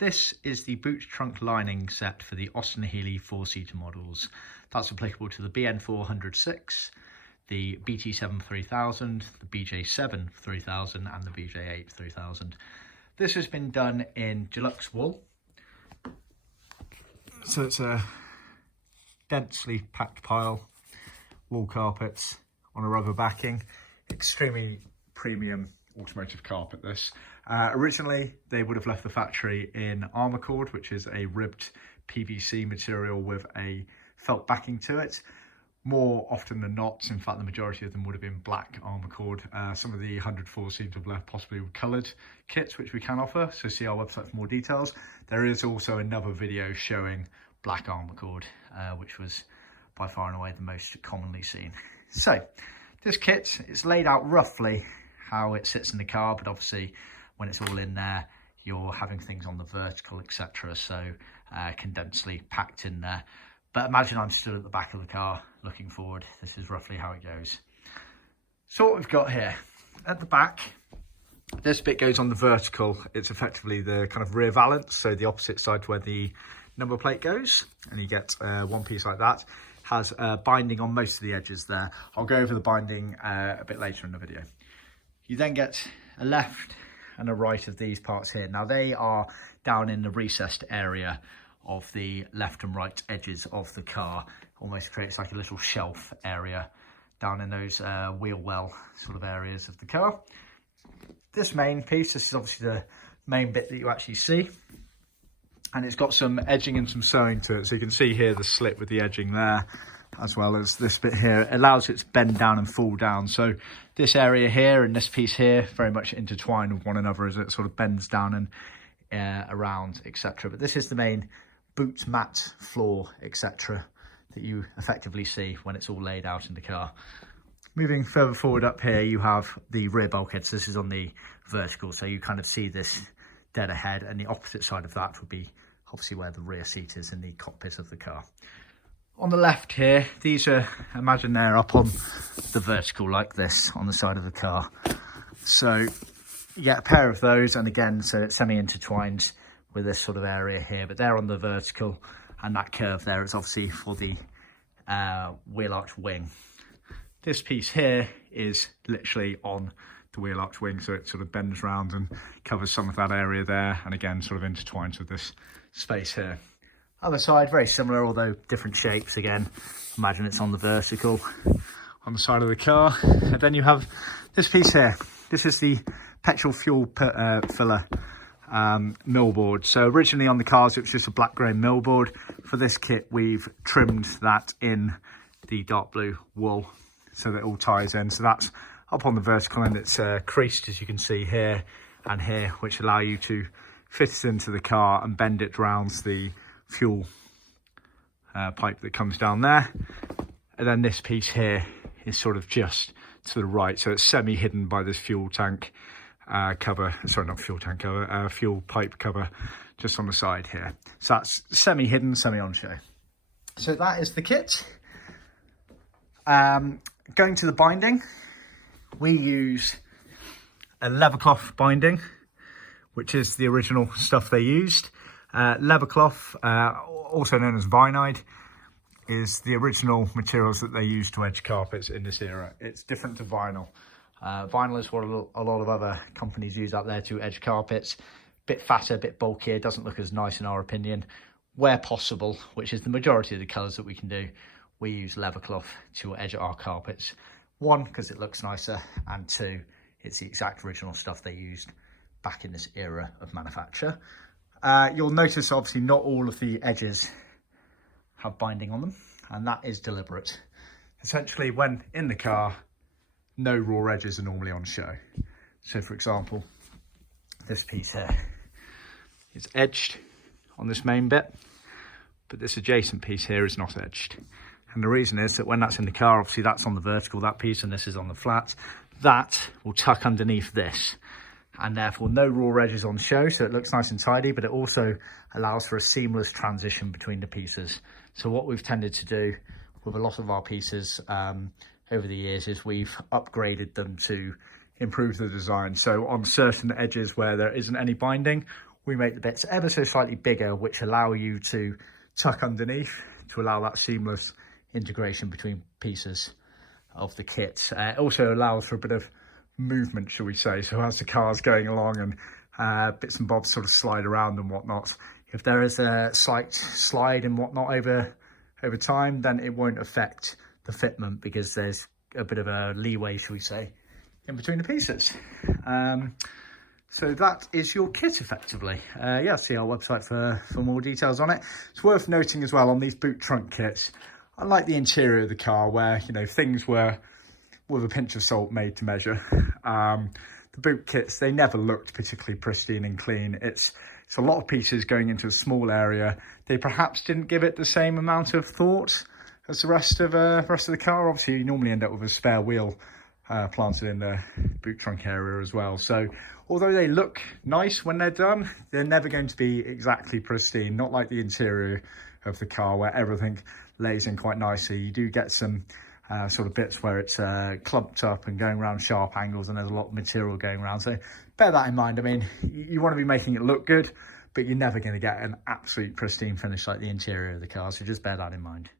This is the boot trunk lining set for the Austin Healey Four-Seater models. That's applicable to the BN4 106, the BT7 3000, the BJ7 3000 and the BJ8 3000. This has been done in Deluxe wool. So it's a densely packed pile, wool carpets on a rubber backing, extremely premium automotive carpet this. Originally they would have left the factory in Armacord, which is a ribbed PVC material with a felt backing to it. More often than not, in fact the majority of them would have been black Armacord. Some of the 104 seem to have left possibly with coloured kits, which we can offer, so see our website for more details. There is also another video showing black Armacord, which was by far and away the most commonly seen. So this kit is laid out roughly how it sits in the car, but obviously when it's all in there you're having things on the vertical, etc., so condensely packed in there. But imagine I'm stood at the back of the car looking forward. This is roughly how it goes. So what we've got here at the back, this bit goes on the vertical. It's effectively the kind of rear valance, so the opposite side to where the number plate goes, and you get one piece like that. Has binding on most of the edges there. I'll go over the binding a bit later in the video. You then get a left and a right of these parts here. Now they are down in the recessed area of the left and right edges of the car. Almost creates like a little shelf area down in those wheel well sort of areas of the car. This main piece, this is obviously the main bit that you actually see, and it's got some edging and some sewing to it. So you can see here the slit with the edging there, as well as this bit here. It allows it to bend down and fall down. So this area here and this piece here very much intertwine with one another as it sort of bends down and around, etc. But this is the main boot mat floor, etc., that you effectively see when it's all laid out in the car. Moving further forward up here, you have the rear bulkheads. This is on the vertical, so you kind of see this dead ahead, and the opposite side of that would be obviously where the rear seat is in the cockpit of the car. On the left here, these are, imagine they're up on the vertical like this on the side of the car. So you get a pair of those, and again, so it semi-intertwines with this sort of area here, but they're on the vertical, and that curve there is obviously for the wheel arch wing. This piece here is literally on the wheel arch wing, so it sort of bends around and covers some of that area there, and again sort of intertwines with this space here. Other side, very similar, although different shapes again. Imagine it's on the vertical on the side of the car. And then you have this piece here. This is the petrol fuel filler millboard. So originally on the cars it was just a black grey millboard. For this kit we've trimmed that in the dark blue wool so that it all ties in. So that's up on the vertical, and it's creased, as you can see here and here, which allow you to fit it into the car and bend it around the fuel pipe that comes down there. And then this piece here is sort of just to the right, so it's semi-hidden by this fuel tank cover, sorry, not fuel tank cover, fuel pipe cover just on the side here. So that's semi-hidden, semi-on show. So that is the kit. Going to the binding, we use a leather cloth binding, which is the original stuff they used. Leather cloth, also known as vinide, is the original materials that they used to edge carpets in this era. It's different to vinyl. Vinyl is what a lot of other companies use out there to edge carpets. Bit fatter, bit bulkier, doesn't look as nice in our opinion. Where possible, which is the majority of the colours that we can do, we use leather cloth to edge our carpets. One, because it looks nicer, and two, it's the exact original stuff they used back in this era of manufacture. You'll notice obviously not all of the edges have binding on them, and that is deliberate. Essentially, when in the car, no raw edges are normally on show. So for example, this piece here is edged on this main bit, but this adjacent piece here is not edged. And the reason is that when that's in the car, obviously that's on the vertical, that piece, and this is on the flat. That will tuck underneath this, and therefore no raw edges on show, so it looks nice and tidy, but it also allows for a seamless transition between the pieces. So what we've tended to do with a lot of our pieces over the years is we've upgraded them to improve the design. So on certain edges where there isn't any binding, we make the bits ever so slightly bigger, which allow you to tuck underneath to allow that seamless integration between pieces of the kit. It also allows for a bit of movement, shall we say. So as the car's going along and bits and bobs sort of slide around and whatnot, if there is a slight slide and whatnot over time, then it won't affect the fitment because there's a bit of a leeway, shall we say, in between the pieces. So that is your kit effectively. Yeah, see our website for more details on it. It's worth noting as well on these boot trunk kits, unlike the interior of the car where, you know, things were with a pinch of salt made to measure, the boot kits, they never looked particularly pristine and clean. It's a lot of pieces going into a small area. They perhaps didn't give it the same amount of thought as the rest of the car. Obviously, you normally end up with a spare wheel planted in the boot trunk area as well. So although they look nice when they're done, they're never going to be exactly pristine, not like the interior of the car where everything lays in quite nicely. You do get some sort of bits where it's clumped up and going around sharp angles, and there's a lot of material going around. So bear that in mind. I mean, you want to be making it look good, but you're never going to get an absolute pristine finish like the interior of the car. So just bear that in mind.